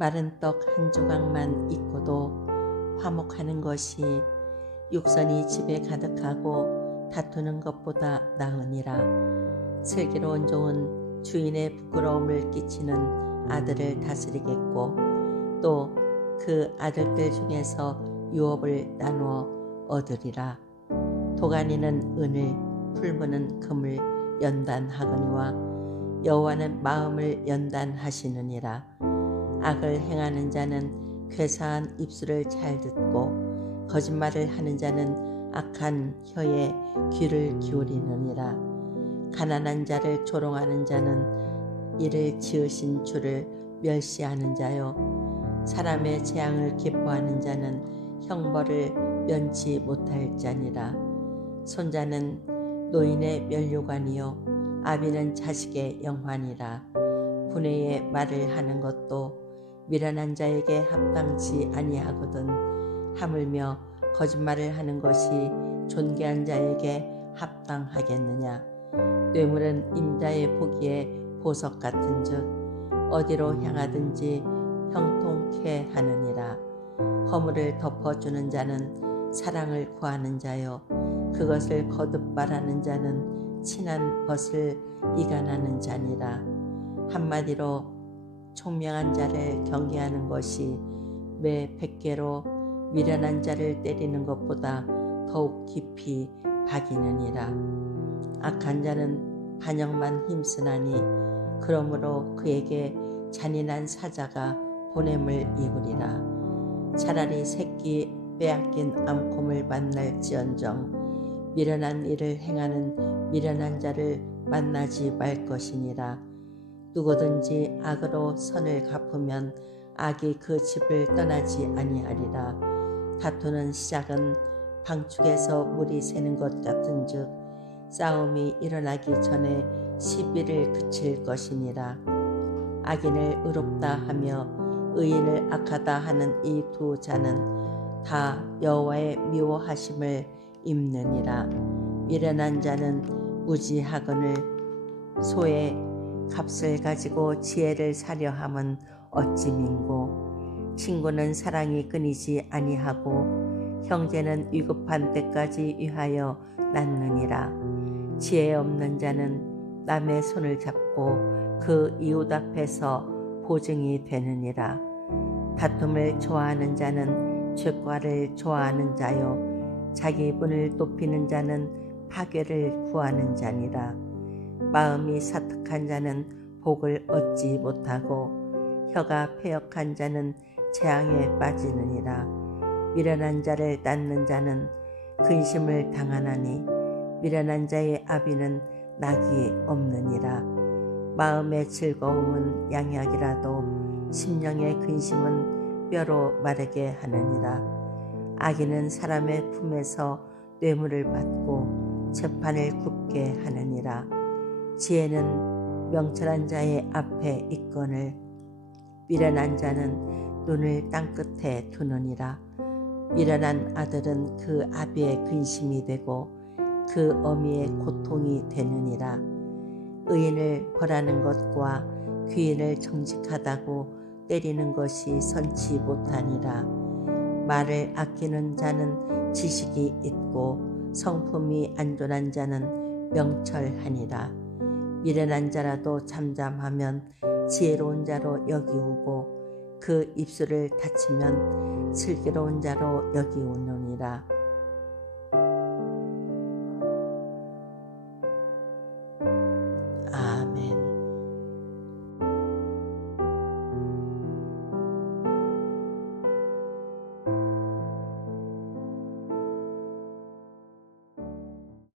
마른 떡 한 조각만 있고도 화목하는 것이 육선이 집에 가득하고 다투는 것보다 나으니라. 슬기로운 종은 주인의 부끄러움을 끼치는 아들을 다스리겠고 또 그 아들들 중에서 유업을 나누어 얻으리라. 도가니는 은을 풀무는 금을 연단하거니와 여호와는 마음을 연단하시느니라. 악을 행하는 자는 괴사한 입술을 잘 듣고 거짓말을 하는 자는 악한 혀에 귀를 기울이느니라. 가난한 자를 조롱하는 자는 이를 지으신 주를 멸시하는 자요. 사람의 재앙을 기뻐하는 자는 형벌을 면치 못할 자니라. 손자는 노인의 면류관이요 아비는 자식의 영환이라. 분해의 말을 하는 것도 미련한 자에게 합당치 아니하거든 하물며 거짓말을 하는 것이 존귀한 자에게 합당하겠느냐? 뇌물은 임자의 보기에 보석 같은즉 어디로 향하든지 형통케 하느니라. 허물을 덮어주는 자는 사랑을 구하는 자요. 그것을 거듭 말하는 자는 친한 벗을 이간하는 자니라. 한마디로 총명한 자를 경계하는 것이 매 백개로 미련한 자를 때리는 것보다 더욱 깊이 박이느니라. 악한 자는 반역만 힘쓰나니 그러므로 그에게 잔인한 사자가 보냄을 입으리라. 차라리 새끼 빼앗긴 암콤을 만날지언정 미련한 일을 행하는 미련한 자를 만나지 말 것이니라. 누구든지 악으로 선을 갚으면 악이 그 집을 떠나지 아니하리라. 다투는 시작은 방축에서 물이 새는 것 같은즉 싸움이 일어나기 전에 시비를 그칠 것이니라. 악인을 의롭다 하며 의인을 악하다 하는 이 두 자는 다 여호와의 미워하심을 입느니라. 미련한 자는 무지하거늘 소의 값을 가지고 지혜를 사려 함은 어찌 민고? 친구는 사랑이 끊이지 아니하고 형제는 위급한 때까지 위하여 낳느니라. 지혜 없는 자는 남의 손을 잡고 그 이웃 앞에서 보증이 되느니라. 다툼을 좋아하는 자는 죄과를 좋아하는 자요. 자기 분을 높이는 자는 파괴를 구하는 자니라 마음이 사특한 자는 복을 얻지 못하고 혀가 패역한 자는 재앙에 빠지느니라. 미련한 자를 낳는 자는 근심을 당하나니 미련한 자의 아비는 낙이 없느니라. 마음의 즐거움은 양약이라도 심령의 근심은 뼈로 마르게 하느니라. 악인은 사람의 품에서 뇌물을 받고 재판을 굽게 하느니라 지혜는 명철한 자의 앞에 있거늘 미련한 자는 눈을 땅끝에 두느니라. 미련한 아들은 그 아비의 근심이 되고 그 어미의 고통이 되느니라. 의인을 벌하는 것과 귀인을 정직하다고 때리는 것이 선치 못하니라. 말을 아끼는 자는 지식이 있고 성품이 안전한 자는 명철하니라 미련한 자라도 잠잠하면 지혜로운 자로 여기우고 그 입술을 닫히면 슬기로운 자로 여기우느니라.